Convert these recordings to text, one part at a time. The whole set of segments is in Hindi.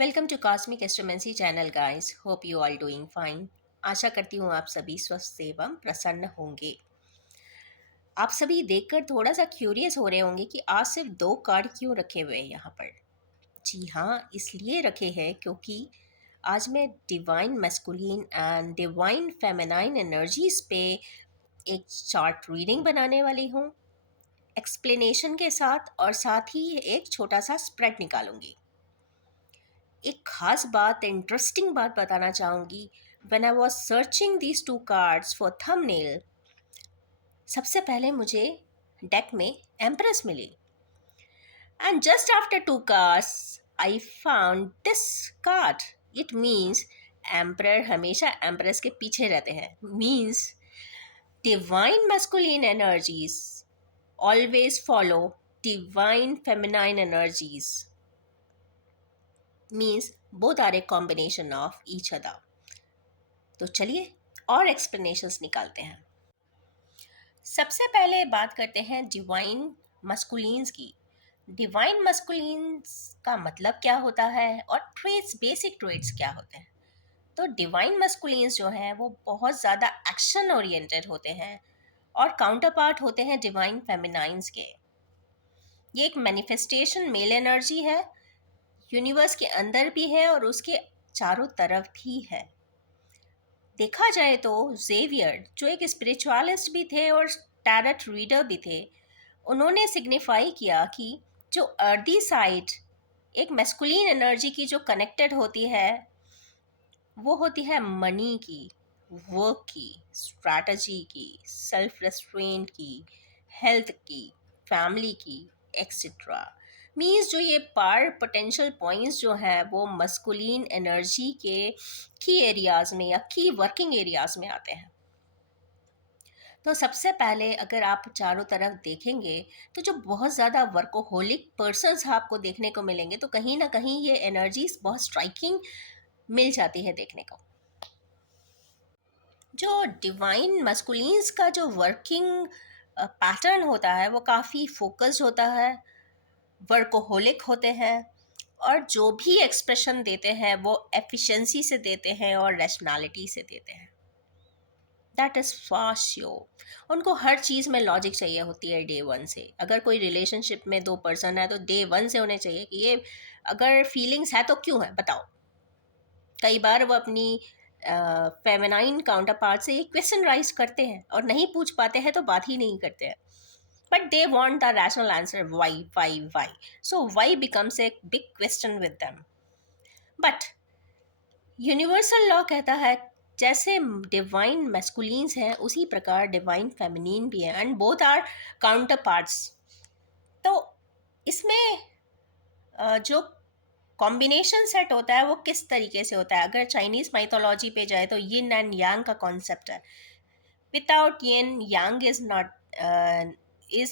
Welcome to cosmic astromancy channel guys. Hope you all doing fine. आशा करती हूँ आप सभी स्वस्थ एवं प्रसन्न होंगे। आप सभी देखकर थोड़ा सा क्यूरियस हो रहे होंगे कि आज सिर्फ दो कार्ड क्यों रखे हुए हैं यहाँ पर। जी हाँ, इसलिए रखे हैं क्योंकि आज मैं divine masculine and divine feminine energies पे एक चार्ट रीडिंग बनाने वाली हूँ एक्सप्लेनेशन के साथ, और साथ ही एक छोटा सा स्प्रेड निकालूंगी। एक खास बात, इंटरेस्टिंग बात बताना चाहूँगी। When I was searching these two cards for thumbnail, सबसे पहले मुझे डेक में एम्प्रेस मिली, and just after two cards I found this card. It means emperor हमेशा एम्प्रेस के पीछे रहते हैं, means divine masculine energies always follow divine feminine energies, means both are a combination of each other. तो चलिए और एक्सप्लेनेशंस निकालते हैं। सबसे पहले बात करते हैं डिवाइन मस्कुलिन्स की। डिवाइन मस्कुलिन्स का मतलब क्या होता है और ट्रेट्स, बेसिक ट्रेट्स क्या होते हैं। तो डिवाइन मस्कुलिन्स जो हैं वो बहुत ज़्यादा एक्शन ओरिएंटेड होते हैं और काउंटर पार्ट होते हैं डिवाइन फेमिनाइंस के। ये एक मैनिफेस्टेशन मेल एनर्जी है, यूनिवर्स के अंदर भी है और उसके चारों तरफ भी है। देखा जाए तो जेवियर जो एक स्पिरिचुअलिस्ट भी थे और टैरट रीडर भी थे, उन्होंने सिग्निफाई किया कि जो अर्दी साइड एक मैस्कुलिन एनर्जी की जो कनेक्टेड होती है, वो होती है मनी की, वर्क की, स्ट्रैटेजी की, सेल्फ रेस्ट्रेंट की, हेल्थ की, फैमिली की, एक्सेट्रा। मीन्स जो ये पार पोटेंशियल पॉइंट्स जो हैं वो मस्कुलिन एनर्जी के की एरियाज में या की वर्किंग एरियाज में आते हैं। तो सबसे पहले अगर आप चारों तरफ देखेंगे तो जो बहुत ज़्यादा वर्कोहोलिक पर्सन्स आपको देखने को मिलेंगे, तो कहीं ना कहीं ये एनर्जीज बहुत स्ट्राइकिंग मिल जाती है देखने को। जो डिवाइन मस्कुलिन्स का जो वर्किंग पैटर्न होता है वो काफ़ी फोकस्ड होता है, वर्कोहोलिक होते हैं, और जो भी एक्सप्रेशन देते हैं वो एफिशिएंसी से देते हैं और रैशनैलिटी से देते हैं। That is for sure. उनको हर चीज़ में लॉजिक चाहिए होती है डे वन से। अगर कोई रिलेशनशिप में दो पर्सन है तो डे वन से उन्हें चाहिए कि ये अगर फीलिंग्स है तो क्यों है बताओ। कई बार वो अपनी फेमिनाइन काउंटर पार्ट से ये क्वेश्चन राइज करते हैं और नहीं पूछ पाते हैं तो बात ही नहीं करते हैं, but they want the rational answer, why why why. So why becomes a big question with them. But universal law कहता है जैसे डिवाइन मैस्कुलिन्स हैं उसी प्रकार डिवाइन फेमिनिन भी है, and both are counterparts. तो इसमें जो कॉम्बिनेशन सेट होता है वो किस तरीके से होता है। अगर चाइनीज माइथोलॉजी पे जाए तो यिन एंड यांग का कॉन्सेप्ट है। Without yin yang is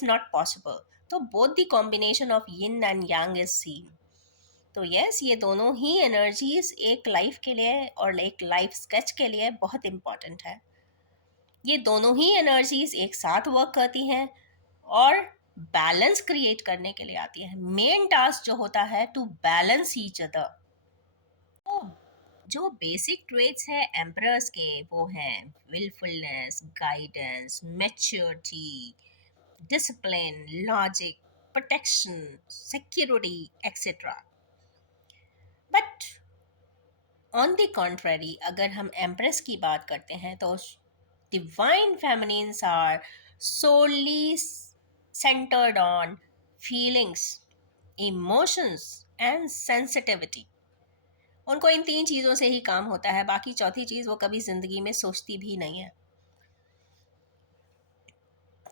not possible. तो both the combination of yin and yang is seen. तो यस, ये दोनों ही एनर्जीज एक लाइफ के लिए और एक लाइफ स्केच के लिए बहुत इम्पॉर्टेंट है। ये दोनों ही एनर्जीज एक साथ वर्क करती हैं और बैलेंस क्रिएट करने के लिए आती है। मेन टास्क जो होता है टू बैलेंस ईच अदर। तो जो बेसिक ट्रेट्स है एम्परर्स के वो हैं wilfulness, guidance, maturity, discipline, logic, protection, security, etcetera. But on the contrary अगर हम एम्प्रेस की बात करते हैं तो divine feminines are solely centered on feelings, emotions and sensitivity। उनको इन तीन चीज़ों से ही काम होता है, बाकी चौथी चीज़ वो कभी ज़िंदगी में सोचती भी नहीं है।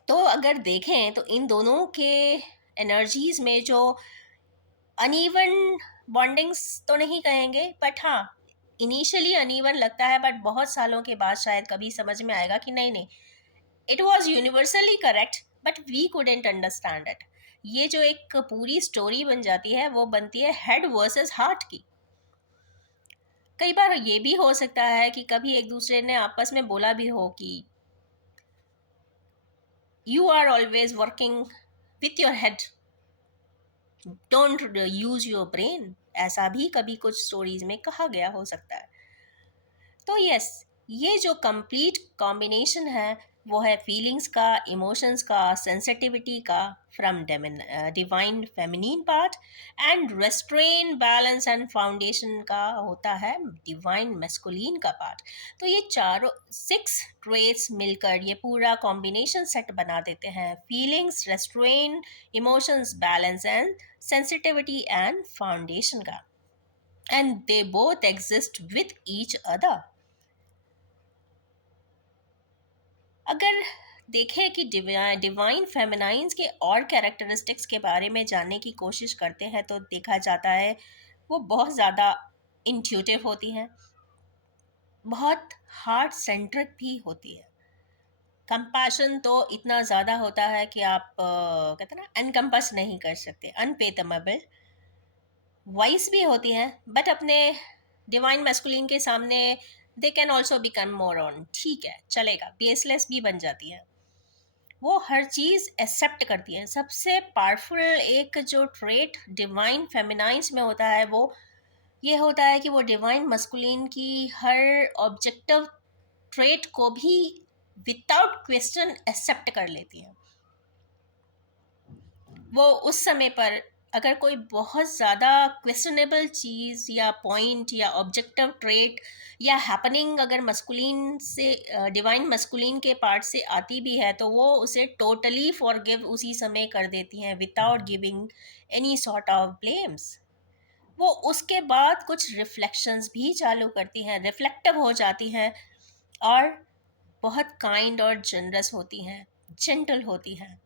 तो अगर देखें तो इन दोनों के एनर्जीज में जो अनइवन बॉन्डिंग्स तो नहीं कहेंगे, बट हाँ इनिशियली अनइवन लगता है, बट बहुत सालों के बाद शायद कभी समझ में आएगा कि नहीं नहीं, it was universally correct but we couldn't understand it. ये जो एक पूरी स्टोरी बन जाती है वो बनती है हेड वर्सेस हार्ट की। कई बार ये भी हो सकता है कि कभी एक दूसरे ने आपस में बोला भी हो कि you are always working with your head, don't use your brain, ऐसा भी कभी कुछ स्टोरीज में कहा गया हो सकता है। तो यस, ये जो कंप्लीट कॉम्बिनेशन है वो है फीलिंग्स का, इमोशंस का, सेंसिटिविटी का from divine feminine part, and restrain, balance and foundation का होता है डिवाइन मैस्कुलिन का पार्ट। तो ये चारों 6 ट्रेट्स मिलकर ये पूरा कॉम्बिनेशन सेट बना देते हैं, feelings, restraint, emotions, balance and sensitivity and foundation का, and they both exist with each other. अगर देखें कि डिवाइन फेमिनाइंस के और कैरेक्टरिस्टिक्स के बारे में जानने की कोशिश करते हैं तो देखा जाता है वो बहुत ज़्यादा इंट्यूटिव होती हैं, बहुत हार्ट सेंट्रिक भी होती है। कंपैशन तो इतना ज़्यादा होता है कि आप कहते हैं ना, अनकम्पस नहीं कर सकते, अनपेतमेबल। वाइस भी होती हैं बट अपने डिवाइन मैस्कुलिन के सामने they can also become more on, ठीक है चलेगा, बेसलेस भी बन जाती है। वो हर चीज़ एक्सेप्ट करती हैं। सबसे पावरफुल एक जो ट्रेट डिवाइन फेमिनाइंस में होता है वो ये होता है कि वो डिवाइन मस्कुलिन की हर ऑब्जेक्टिव ट्रेट को भी विदाउट क्वेश्चन एक्सेप्ट कर लेती हैं। वो उस समय पर अगर कोई बहुत ज़्यादा क्वेश्चनेबल चीज़ या पॉइंट या ऑब्जेक्टिव ट्रेट या हैपनिंग अगर मस्कुलिन से, डिवाइन मस्कुलिन के पार्ट से आती भी है तो वो उसे टोटली फॉरगिव उसी समय कर देती हैं without giving any sort of blames. वो उसके बाद कुछ रिफ्लेक्शंस भी चालू करती हैं, रिफ्लेक्टिव हो जाती हैं, और बहुत काइंड और जनरस होती हैं, जेंटल होती हैं।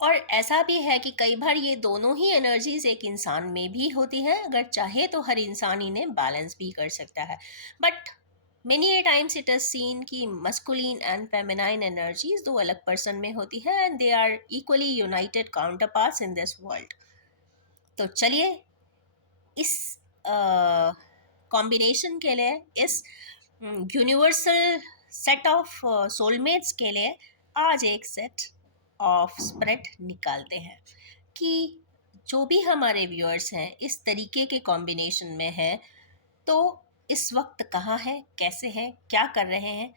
और ऐसा भी है कि कई बार ये दोनों ही एनर्जीज एक इंसान में भी होती हैं, अगर चाहे तो हर इंसान इन्हें बैलेंस भी कर सकता है। But many a times it is seen कि मस्कुलिन एंड फेमिनाइन एनर्जीज दो अलग पर्सन में होती है, and they are equally united counter parts in this world. तो चलिए इस कॉम्बिनेशन के लिए, इस यूनिवर्सल सेट ऑफ सोलमेट्स के लिए आज एक सेट ऑफ स्प्रेड निकालते हैं कि जो भी हमारे व्यूअर्स हैं इस तरीके के कॉम्बिनेशन में हैं तो इस वक्त कहाँ हैं, कैसे हैं, क्या कर रहे हैं,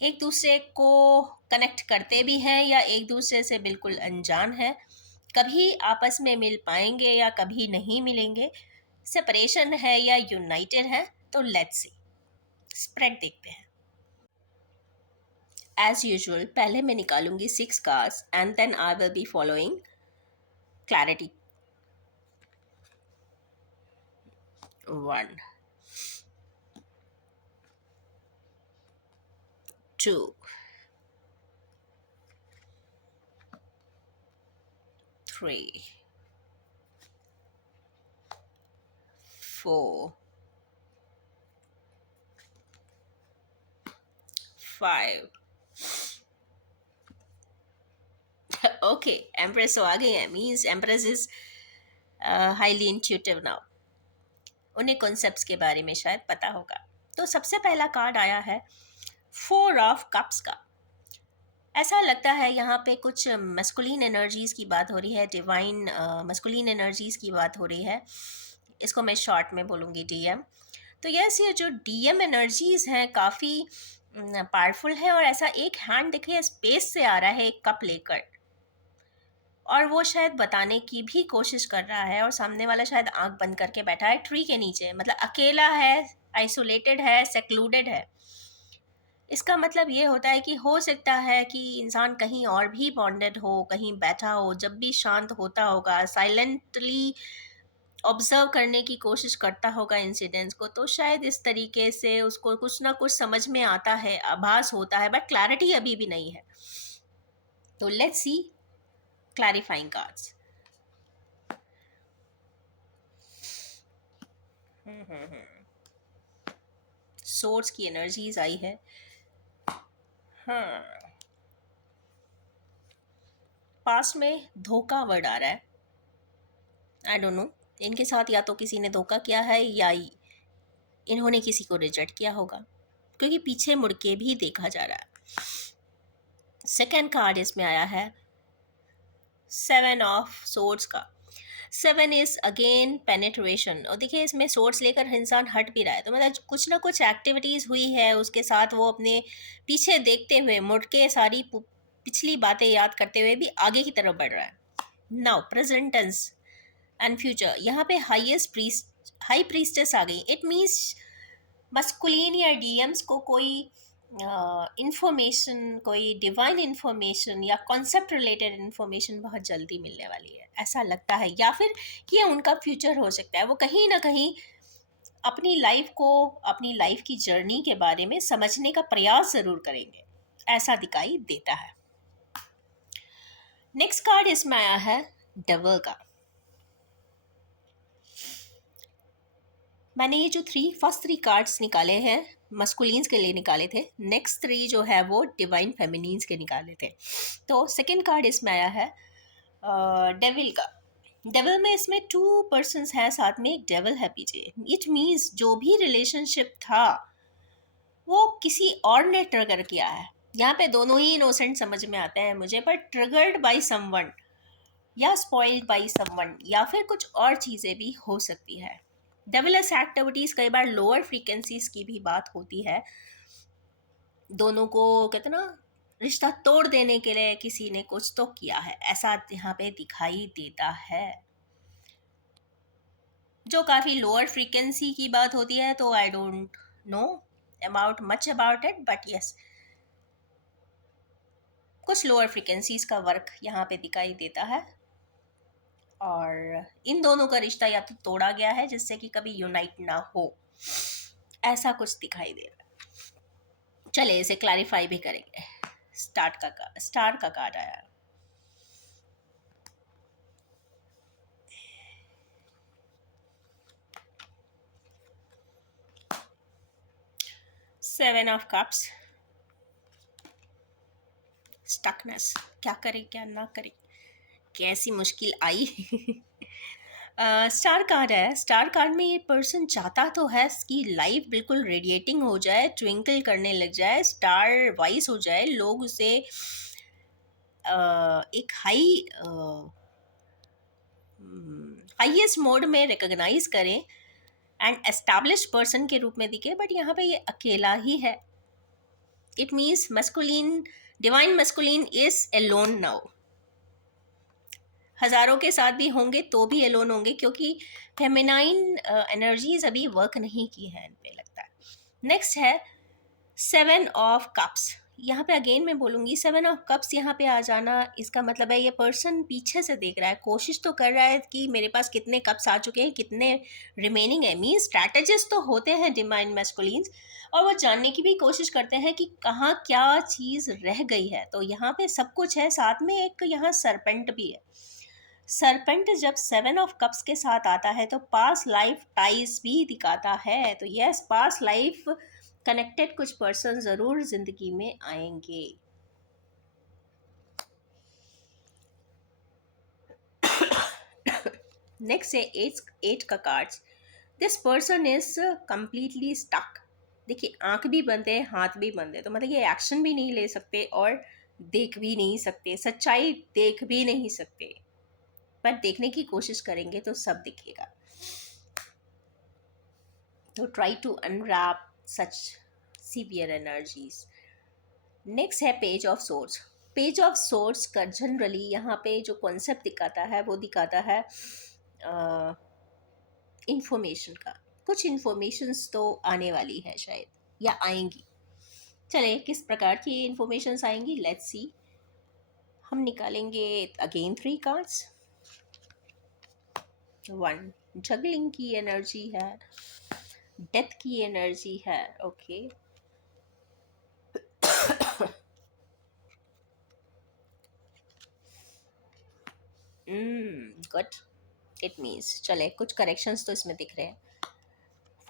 एक दूसरे को कनेक्ट करते भी हैं या एक दूसरे से बिल्कुल अनजान हैं, कभी आपस में मिल पाएंगे या कभी नहीं मिलेंगे, सेपरेशन है या यूनाइटेड है। तो लेट्स सी, स्प्रेड देखते हैं। एज यूजुअल पहले मैं निकालूंगी 6 cards and then I will be following clarity. 1, 2, 3, 4, 5। Okay, empress तो आ गई है, means empress is highly intuitive now, उन्हें कॉन्सेप्ट्स के बारे में शायद पता होगा। तो सबसे पहला कार्ड आया है 4 ऑफ कप्स का। ऐसा लगता है यहाँ पे कुछ मस्कुलिन एनर्जीज़ की बात हो रही है, डिवाइन मस्कुलिन एनर्जीज़ की बात हो रही है। इसको मैं शॉर्ट में बोलूँगी डीएम। तो यस, ये जो डीएम एनर्जीज़ हैं काफ़ी पावरफुल है, और ऐसा एक हैंड देखिए स्पेस से आ रहा है एक कप लेकर, और वो शायद बताने की भी कोशिश कर रहा है, और सामने वाला शायद आंख बंद करके बैठा है ट्री के नीचे, मतलब अकेला है, आइसोलेटेड है, सेक्लूडेड है। इसका मतलब ये होता है कि हो सकता है कि इंसान कहीं और भी बॉन्डेड हो, कहीं बैठा हो, जब भी शांत होता होगा साइलेंटली ऑब्जर्व करने की कोशिश करता होगा इंसिडेंट्स को, तो शायद इस तरीके से उसको कुछ ना कुछ समझ में आता है, आभास होता है, बट क्लैरिटी अभी भी नहीं है। तो let's see clarifying cards. Source की एनर्जीज आई है। हाँ, पास्ट में धोखा वर्ड आ रहा है। आई डोंट नो, इनके साथ या तो किसी ने धोखा किया है या इन्होंने किसी को रिजेक्ट किया होगा, क्योंकि पीछे मुड़ के भी देखा जा रहा है। सेकेंड कार्ड इसमें आया है 7 ऑफ सोर्ड्स का। 7 इज अगेन पेनिट्रेशन, और देखिए इसमें सोर्स लेकर इंसान हट भी रहा है, तो मतलब कुछ ना कुछ एक्टिविटीज़ हुई है उसके साथ, वो अपने पीछे देखते हुए मुड़ के सारी पिछली बातें याद करते हुए भी आगे की तरफ बढ़ रहा है. Now present tense and future, यहाँ पे हाई प्रीस्टेस आ गई. इट मीन्स मस्कुलिन या डीएम्स को कोई इंफॉर्मेशन, कोई डिवाइन इंफॉर्मेशन या कॉन्सेप्ट रिलेटेड इंफॉर्मेशन बहुत जल्दी मिलने वाली है, ऐसा लगता है. या फिर ये उनका फ्यूचर हो सकता है, वो कहीं ना कहीं अपनी लाइफ को, अपनी लाइफ की जर्नी के बारे में समझने का प्रयास ज़रूर करेंगे, ऐसा दिखाई देता है. नेक्स्ट कार्ड इसमें आया है डबल का. मैंने ये जो फर्स्ट थ्री कार्ड्स निकाले हैं मस्कुलिन्स के लिए निकाले थे, नेक्स्ट थ्री जो है वो डिवाइन फेमिनिन्स के निकाले थे. तो सेकंड कार्ड इसमें आया है डेविल का. डेविल में इसमें 2 पर्सन्स हैं, साथ में एक डेविल है पीछे. इट मीन्स जो भी रिलेशनशिप था वो किसी और ने ट्रिगर किया है. यहाँ पे दोनों ही इनोसेंट समझ में आते हैं मुझे, पर ट्रिगर्ड बाय समवन या स्पॉइल्ड बाय समवन, या फिर कुछ और चीज़ें भी हो सकती है. डेविलस एक्टिविटीज़ कई बार लोअर फ्रीक्वेंसीज की भी बात होती है. दोनों को कहते ना, रिश्ता तोड़ देने के लिए किसी ने कुछ तो किया है, ऐसा यहाँ पे दिखाई देता है. जो काफ़ी लोअर फ्रीक्वेंसी की बात होती है, तो I don't know about much about it, but yes, कुछ लोअर फ्रीक्वेंसीज का वर्क यहाँ पे दिखाई देता है. और इन दोनों का रिश्ता या तो तोड़ा गया है जिससे कि कभी यूनाइट ना हो, ऐसा कुछ दिखाई दे रहा है. चले इसे क्लैरिफाई भी करेंगे. स्टार का कार्ड आया. Seven of cups. स्टकनेस, क्या करे क्या ना करे, कैसी मुश्किल आई. स्टार कार्ड है. स्टार कार्ड में ये पर्सन चाहता तो है कि लाइफ बिल्कुल रेडिएटिंग हो जाए, ट्विंकल करने लग जाए, स्टार वाइज हो जाए, लोग उसे एक हाईएस्ट मोड में रिकॉग्नाइज करें एंड एस्टैब्लिश पर्सन के रूप में दिखे, बट यहाँ पे ये अकेला ही है. It means masculine, divine masculine is alone now. हज़ारों के साथ भी होंगे तो भी एलोन होंगे, क्योंकि फेमिनाइन एनर्जीज अभी वर्क नहीं की हैं इन पे, लगता है. नेक्स्ट है 7 ऑफ कप्स. यहाँ पे अगेन मैं बोलूँगी 7 ऑफ कप्स यहाँ पे आ जाना, इसका मतलब है ये पर्सन पीछे से देख रहा है, कोशिश तो कर रहा है कि मेरे पास कितने कप्स आ चुके हैं, कितने रिमेनिंग है. मीन स्ट्रैटेजिस्ट तो होते हैं डिवाइन मैस्कुलिन्स, और वो जानने की भी कोशिश करते हैं कि कहाँ क्या चीज़ रह गई है. तो यहाँ पे सब कुछ है, साथ में एक यहाँ सरपेंट भी है. सरपेंट जब 7 ऑफ कप्स के साथ आता है तो पास लाइफ टाइज भी दिखाता है. तो यस, पास लाइफ कनेक्टेड कुछ पर्सन ज़रूर ज़िंदगी में आएंगे. नेक्स्ट है एट का cards. This person is completely stuck. देखिए आंख भी बंद है, हाथ भी बंद है, तो मतलब ये एक्शन भी नहीं ले सकते और देख भी नहीं सकते, सच्चाई देख भी नहीं सकते, पर देखने की कोशिश करेंगे तो सब दिखेगा. तो try to unwrap such severe energies. Next है page of source. Page of source का जनरली यहाँ पे जो कॉन्सेप्ट दिखाता है वो दिखाता है इंफॉर्मेशन का. कुछ इंफॉर्मेशंस तो आने वाली है शायद, या आएंगी. चले किस प्रकार की इंफॉर्मेशंस आएंगी, लेट्स सी. हम निकालेंगे अगेन 3 कार्ड्स. 1 जगलिंग की एनर्जी है, डेथ की एनर्जी है. Okay good. इट मीन्स चले कुछ करेक्शंस तो इसमें दिख रहे हैं.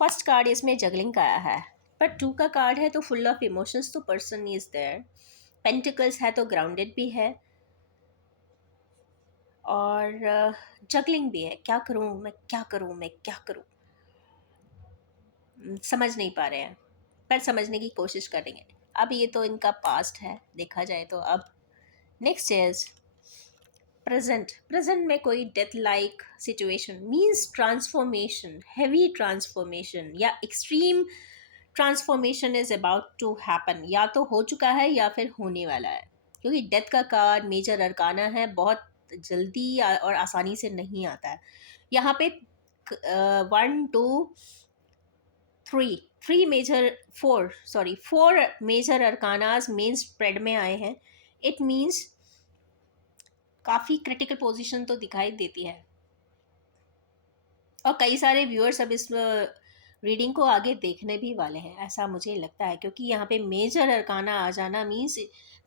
फर्स्ट कार्ड इसमें जगलिंग का आया है, पर 2 का कार्ड है तो फुल ऑफ इमोशंस, तो पर्सन इज देयर. पेंटिकल्स है तो ग्राउंडेड भी है, और जगलिंग भी है. क्या करूं मैं, क्या करूं मैं, क्या करूं, समझ नहीं पा रहे हैं, पर समझने की कोशिश करेंगे. अब ये तो इनका पास्ट है देखा जाए तो. अब नेक्स्ट इज प्रेजेंट, प्रेजेंट में कोई death like situation means transformation, heavy transformation या extreme transformation is about to happen, या तो हो चुका है या फिर होने वाला है, क्योंकि डेथ का कार्ड मेजर अरकाना है, बहुत जल्दी और आसानी से नहीं आता है। यहाँ पे 4 मेजर अरकानाज मेन स्प्रेड में आए हैं। इट मीन्स काफ़ी क्रिटिकल पोजीशन तो दिखाई देती है, और कई सारे व्यूअर्स अब इस रीडिंग को आगे देखने भी वाले हैं, ऐसा मुझे लगता है, क्योंकि यहाँ पे मेजर अरकाना आ जाना means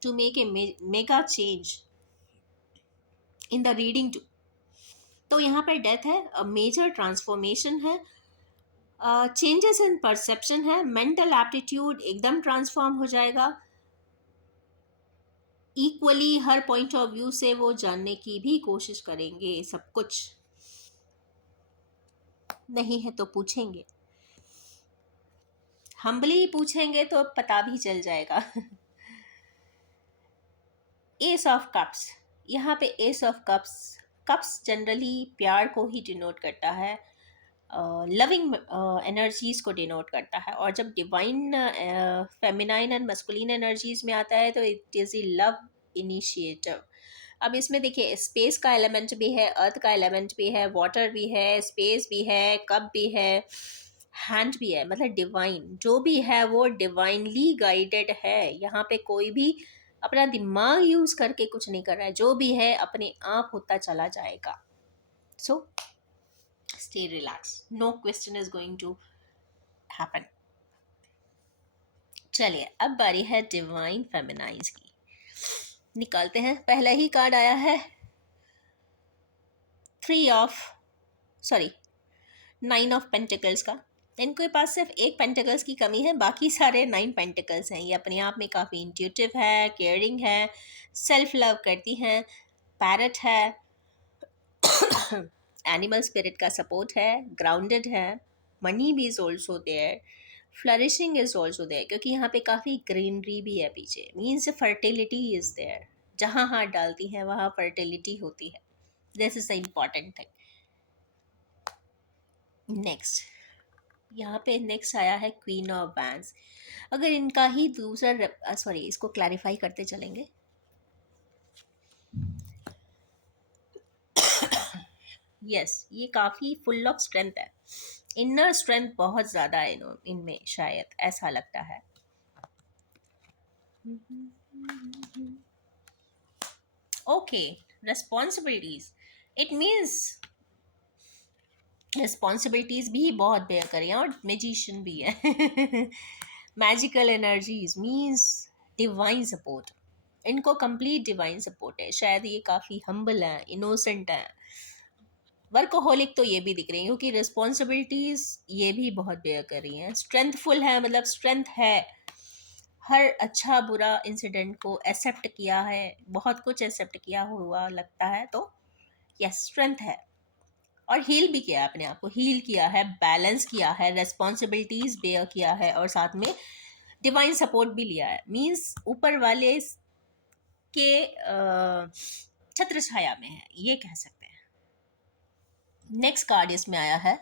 to make a mega change in the reading too. तो यहाँ पर डेथ है, मेजर ट्रांसफॉर्मेशन है, चेंजेस इन परसेप्शन है, मेंटल एप्टीट्यूड एकदम ट्रांसफॉर्म हो जाएगा, इक्वली हर पॉइंट ऑफ व्यू से वो जानने की भी कोशिश करेंगे, सब कुछ नहीं है तो पूछेंगे, हम्बली पूछेंगे तो पता भी चल जाएगा। एस ऑफ कप्स, यहाँ पे S of cups, cups generally प्यार को ही डिनोट करता है, लविंग एनर्जीज को डिनोट करता है, और जब divine feminine and masculine energies में आता है तो it is a love initiative. अब इसमें देखिए स्पेस का एलिमेंट भी है, अर्थ का एलिमेंट भी है, वाटर भी है, स्पेस भी है, कप भी है, हैंड भी है, मतलब डिवाइन जो भी है वो डिवाइनली गाइडेड है। यहाँ पे कोई भी अपना दिमाग यूज करके कुछ नहीं कर रहा है, जो भी है अपने आप होता चला जाएगा। So stay relax, no question is going to happen. चलिए अब बारी है डिवाइन फेमिनाइंस की, निकालते हैं। पहला ही कार्ड आया है 9 ऑफ पेंटिकल्स का। इनके पास सिर्फ एक पेंटिकल्स की कमी है, बाकी सारे 9 पेंटिकल्स हैं। ये अपने आप में काफ़ी इंट्यूटिव है, केयरिंग है, सेल्फ लव करती हैं, पैरट है, एनिमल स्पिरिट का सपोर्ट है, ग्राउंडेड है, मनी भी is also there, flourishing is also there, क्योंकि यहाँ पे काफ़ी ग्रीनरी भी है पीछे, मीन्स फर्टिलिटी इज देयर, जहाँ हाथ डालती है वहाँ फर्टिलिटी होती है। This is the important thing. Next, यहाँ पे नेक्स्ट आया है क्वीन ऑफ वैंस। अगर इनका ही दूसरा सॉरी इसको क्लैरिफाई करते चलेंगे। यस, ये काफ़ी फुल ऑफ स्ट्रेंथ है, इनर स्ट्रेंथ बहुत ज़्यादा है इनमें, शायद ऐसा लगता है। Okay, responsibilities, it means responsibilities भी बहुत बेयर करें, और मैजिशियन भी है। Magical energies means divine support, इनको कंप्लीट डिवाइन सपोर्ट है। शायद ये काफ़ी हम्बल है, इनोसेंट है, वर्कोहोलिक तो ये भी दिख रही है, क्योंकि रिस्पॉन्सिबिलिटीज ये भी बहुत बेयर कर रही हैं। स्ट्रेंथफुल है, मतलब स्ट्रेंथ है, हर अच्छा बुरा इंसिडेंट को एक्सेप्ट किया है, बहुत कुछ एक्सेप्ट किया हुआ लगता है, तो यस स्ट्रेंथ है। और हील भी किया है, अपने आप को हील किया है, बैलेंस किया है, रेस्पॉन्सिबिलिटीज बेयर किया है, और साथ में डिवाइन सपोर्ट भी लिया है, मीन्स ऊपर वाले के छत्र छाया में है, ये कह सकते हैं। नेक्स्ट कार्ड इसमें आया है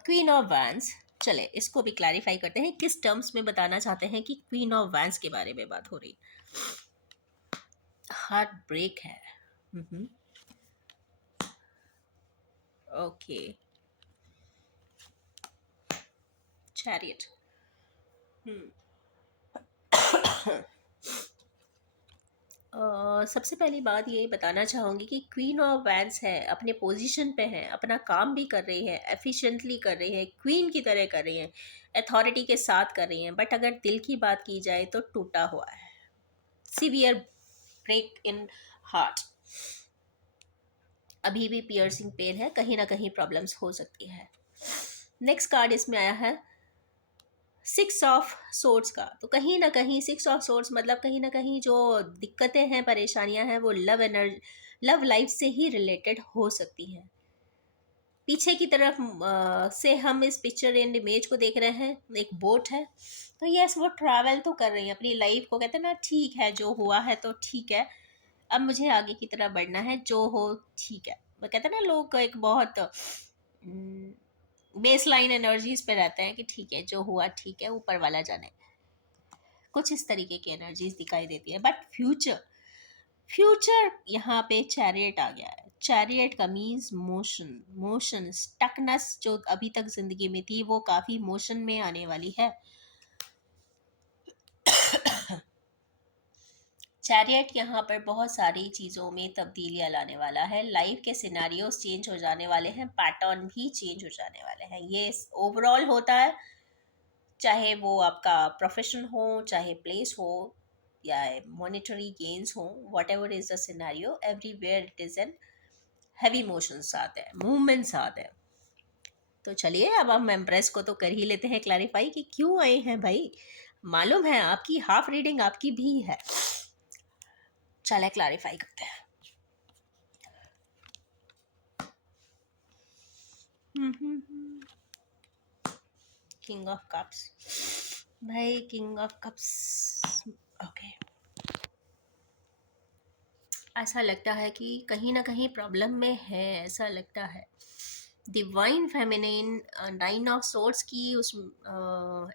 क्वीन ऑफ वैंस। चले इसको भी क्लैरिफाई करते हैं, किस टर्म्स में बताना चाहते हैं कि क्वीन ऑफ वैंस के बारे में बात हो रही। हार्ट ब्रेक है, ओके, चैरियट, सबसे पहली बात ये बताना चाहूँगी कि क्वीन ऑफ वैंस है, अपने पोजीशन पे है, अपना काम भी कर रही है, एफिशिएंटली कर रही है, क्वीन की तरह कर रही है, अथॉरिटी के साथ कर रही हैं, बट अगर दिल की बात की जाए तो टूटा हुआ है, सीवियर ब्रेक इन हार्ट, अभी भी पियर्सिंग पेन है, कहीं ना कहीं प्रॉब्लम्स हो सकती है। नेक्स्ट कार्ड इसमें आया है 6 ऑफ सोर्ड्स का, तो कहीं ना कहीं 6 ऑफ सोर्ड्स मतलब कहीं ना कहीं जो दिक्कतें हैं, परेशानियां हैं, वो लव लाइफ से ही रिलेटेड हो सकती हैं। पीछे की तरफ से हम इस पिक्चर एंड इमेज को देख रहे हैं, एक बोट है। तो यस, वो ट्रैवल तो कर रही है अपनी लाइफ को, कहते हैं ना ठीक है जो हुआ है तो ठीक है, अब मुझे आगे की तरफ बढ़ना है, जो हो ठीक है। वो कहते हैं ना लोग एक बहुत बेस लाइन एनर्जीज पे रहते हैं कि ठीक है जो हुआ ठीक है, ऊपर वाला जाने। कुछ इस तरीके की एनर्जीज दिखाई देती है। बट फ्यूचर, फ्यूचर यहाँ पे चैरियट आ गया है। चैरियट का मीन्स मोशन, मोशन स्टकनेस जो अभी तक जिंदगी में थी वो काफी मोशन में आने वाली है। चैरियट यहाँ पर बहुत सारी चीज़ों में तब्दीलियाँ लाने वाला है। लाइफ के सिनारियोस चेंज हो जाने वाले हैं, पैटर्न भी चेंज हो जाने वाले हैं। ये ओवरऑल होता है, चाहे वो आपका प्रोफेशन हो, चाहे प्लेस हो, या मॉनेटरी गेन्स हो, what ever is the scenario, everywhere it is an heavy motions आते हैं, मूवमेंट्स आते हैं। तो चलिए अब हम एम्प्रेस को तो कर ही लेते हैं क्लैरिफाई कि क्यों आए हैं भाई। मालूम है आपकी हाफ रीडिंग आपकी भी है, चले क्लैरिफाई करते हैं। किंग ऑफ कप्स, भाई किंग ऑफ कप्स, ओके। ऐसा लगता है कि कहीं ना कहीं प्रॉब्लम में है, ऐसा लगता है। Divine feminine nine of swords की उस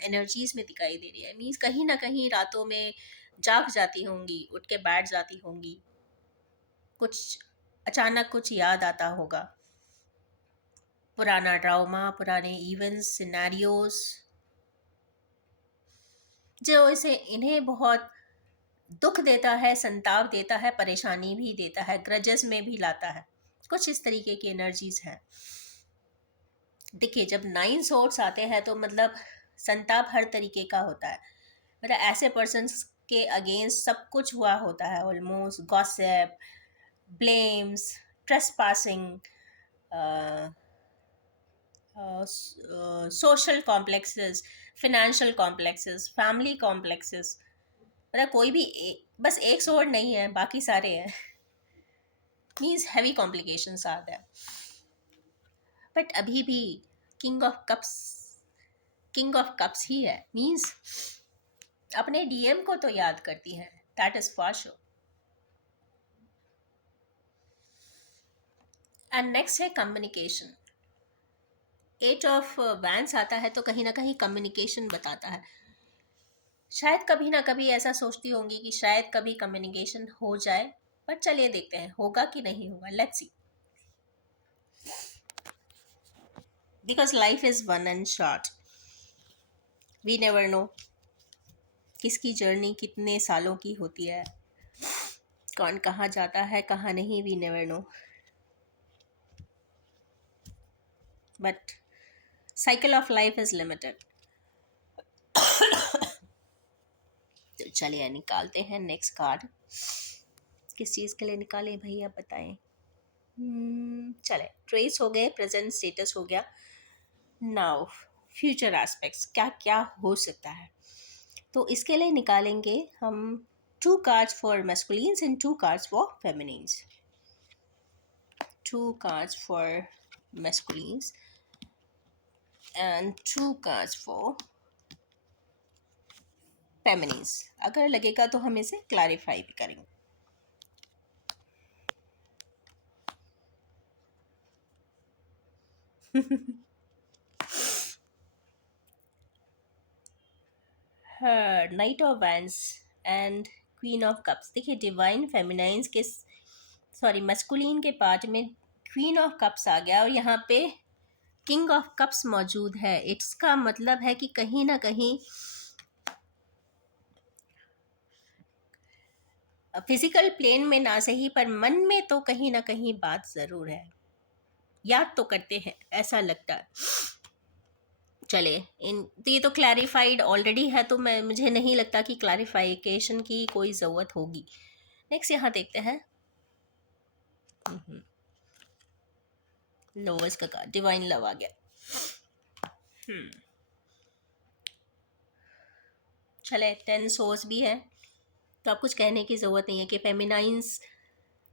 एनर्जीज में दिखाई दे रही है। मीन्स कहीं ना कहीं रातों में जाग जाती होंगी, उठ के बैठ जाती होंगी, कुछ अचानक कुछ याद आता होगा, पुराना ड्रामा, पुराने इवेंट्स, सिनेरियोज जो इसे इन्हें बहुत दुख देता है, संताप देता है, परेशानी भी देता है, ग्रजेस में भी लाता है। कुछ इस तरीके की एनर्जीज हैं। देखिए जब नाइन सोर्ट्स आते हैं तो मतलब संताप हर तरीके का होता है। मतलब ऐसे पर्सन्स के अगेंस्ट सब कुछ हुआ होता है, almost gossip, blames, trespassing, social complexes, financial complexes, family complexes. मतलब कोई भी बस एक सोर्ड नहीं है, बाकी सारे हैं। मीन्स हैवी कॉम्प्लिकेशंस आ गए। बट अभी भी king of cups, king of cups ही है। मीन्स अपने डीएम को तो याद करती है, that is for sure. And next है कम्युनिकेशन। एट ऑफ वैंस आता है तो कहीं ना कहीं कम्युनिकेशन बताता है। शायद कभी ना कभी ऐसा सोचती होंगी कि शायद कभी कम्युनिकेशन हो जाए, पर चलिए देखते हैं होगा कि नहीं होगा, let's see. Because life is one and short, we never know किसकी जर्नी कितने सालों की होती है, कौन कहाँ जाता है कहाँ नहीं, we never know. But cycle of life is limited. तो चलिए निकालते हैं नेक्स्ट कार्ड। किस चीज़ के लिए निकालें भाई आप बताएं। चले, ट्रेस हो गए, प्रेजेंट स्टेटस हो गया, नाउ फ्यूचर एस्पेक्ट्स क्या क्या हो सकता है। तो इसके लिए निकालेंगे हम to cards for masculines and to cards for feminines. To cards for masculines and to cards for feminines. अगर लगेगा तो हम इसे क्लैरिफाई भी करेंगे। Night of wands and queen of cups. देखिए डिवाइन फेमिनाइंस के, सॉरी मस्कुलिन के पार्ट में क्वीन ऑफ कप्स आ गया और यहाँ पे किंग ऑफ कप्स मौजूद है। इसका मतलब है कि कहीं ना कहीं फिजिकल प्लेन में ना सही पर मन में तो कहीं ना कहीं बात ज़रूर है, याद तो करते हैं, ऐसा लगता है। चले इन तो ये तो क्लैरिफाइड ऑलरेडी है, तो मैं मुझे नहीं लगता कि क्लैरिफिकेशन की कोई ज़रूरत होगी। नेक्स्ट यहाँ देखते हैं लोवर्स का कार्ड, डिवाइन लव आ गया। चले 10 सोर्स भी है, तो आप कुछ कहने की ज़रूरत नहीं है कि फेमिनाइंस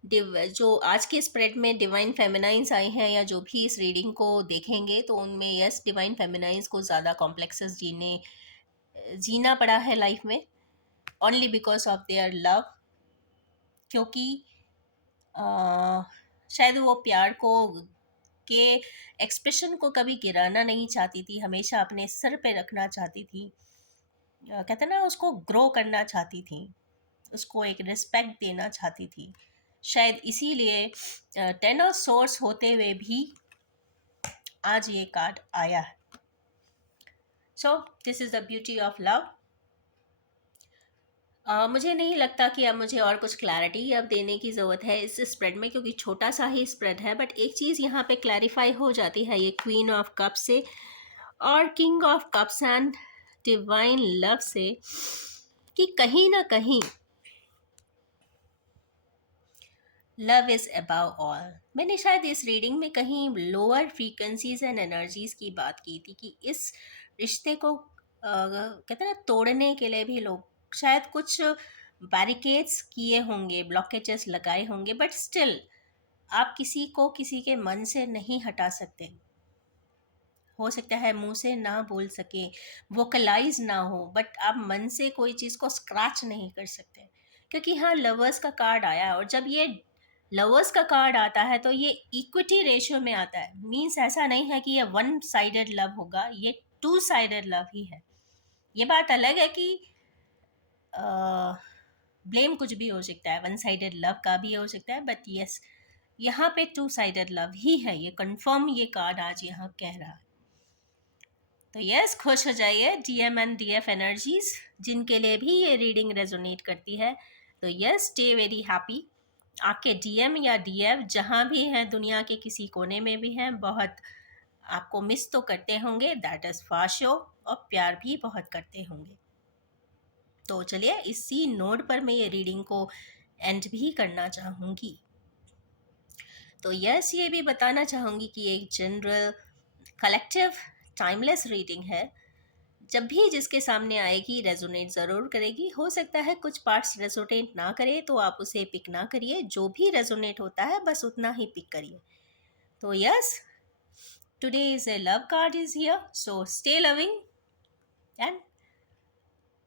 जो आज के स्प्रेड में डिवाइन फेमिनाइंस आई हैं, या जो भी इस रीडिंग को देखेंगे तो उनमें यस डिवाइन फेमिनाइंस को ज़्यादा कॉम्प्लेक्सेस जीना पड़ा है लाइफ में, only because of their love. क्योंकि अ, शायद वो प्यार को के एक्सप्रेशन को कभी गिराना नहीं चाहती थी, हमेशा अपने सर पे रखना चाहती थी। कहते हैं ना, उसको ग्रो करना चाहती थी, उसको एक रिस्पेक्ट देना चाहती थी। शायद इसीलिए 10 ऑफ सोर्स होते हुए भी आज ये कार्ड आया है। So this is the beauty of love. मुझे नहीं लगता कि अब मुझे और कुछ क्लैरिटी अब देने की ज़रूरत है इस स्प्रेड में, क्योंकि छोटा सा ही स्प्रेड है। बट एक चीज़ यहाँ पे क्लैरिफाई हो जाती है ये क्वीन ऑफ कप से और king of cups and divine love से, कि कहीं ना कहीं लव इज़ अबव ऑल। मैंने शायद इस रीडिंग में कहीं लोअर फ्रीक्वेंसीज एंड एनर्जीज की बात की थी, कि इस रिश्ते को कहते हैं ना, तोड़ने के लिए भी लोग शायद कुछ बैरिकेड्स किए होंगे, ब्लॉकेजेस लगाए होंगे, बट स्टिल आप किसी को किसी के मन से नहीं हटा सकते। हो सकता है मुंह से ना बोल सके, वोकलाइज ना हो, बट आप मन से कोई चीज़ को स्क्रैच नहीं कर सकते। क्योंकि हाँ, लवर्स का कार्ड आया, और जब ये लवर्स का कार्ड आता है तो ये इक्विटी रेशियो में आता है। मीन्स ऐसा नहीं है कि ये वन साइडेड लव होगा, ये टू साइडेड लव ही है। ये बात अलग है कि ब्लेम कुछ भी हो सकता है, वन साइडेड लव का भी हो सकता है, बट यस, यहाँ पे टू साइडेड लव ही है, ये कंफर्म ये कार्ड आज यहाँ कह रहा है। तो यस, खुश हो जाइए डीएम एंड डीएफ एनर्जीज जिनके लिए भी ये रीडिंग रेजोनेट करती है। तो यस, स्टे वेरी हैप्पी। आपके डीएम या डीएफ जहाँ भी हैं, दुनिया के किसी कोने में भी हैं, बहुत आपको मिस तो करते होंगे, दैट इज़ फॉर श्योर, और प्यार भी बहुत करते होंगे। तो चलिए, इसी नोट पर मैं ये रीडिंग को एंड भी करना चाहूँगी। तो यस, ये भी बताना चाहूँगी कि एक जनरल कलेक्टिव टाइमलेस रीडिंग है। जब भी जिसके सामने आएगी रेजोनेट ज़रूर करेगी। हो सकता है कुछ पार्ट्स रेजोनेट ना करे, तो आप उसे पिक ना करिए, जो भी रेजोनेट होता है बस उतना ही पिक करिए। तो yes, today is a love card is here, so stay loving and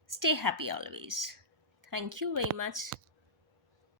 stay happy always. Thank you very much.